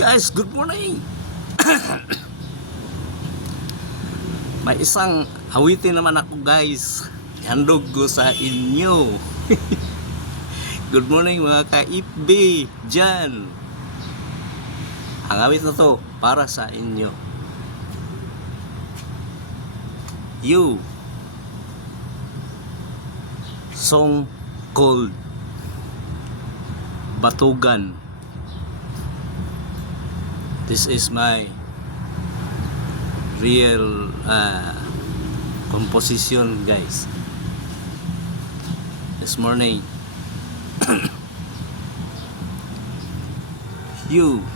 Guys, good morning. May isang awitin naman ako, guys. Handog ko sa inyo. Good morning mga ka-IFB dyan. Ang awit na to para sa inyo. You song called Batugan. This is my real composition, guys. This morning. You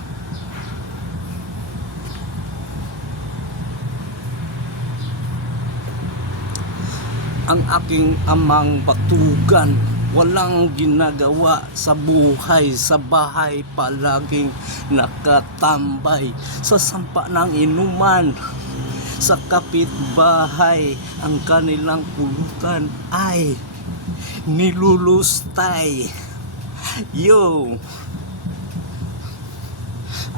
ang aking amang batugan, walang ginagawa sa buhay, sa bahay palaging nakatambay, sa sampa ng inuman, sa kapitbahay, ang kanilang pulutan ay nilulustay. Yo,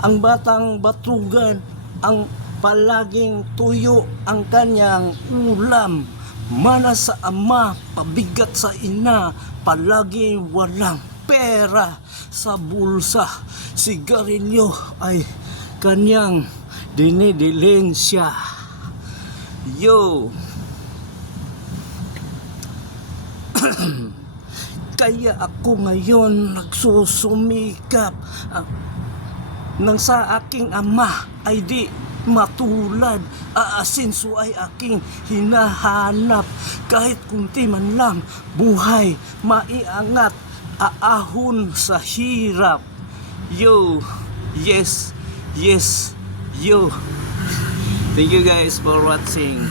ang batang batugan, ang palaging tuyo ang kanyang ulam. Mana sa ama, pabigat sa ina, palaging walang pera sa bulsa. Sigarilyo ay kanyang dinidilensya. Yo, kaya ako ngayon nagsusumikap nang sa aking ama ay di matulad. Aasinso ay aking hinahanap, kahit kunti man lang buhay maiangat, aahon sa hirap. Yo, yes, yo. Thank you guys for watching.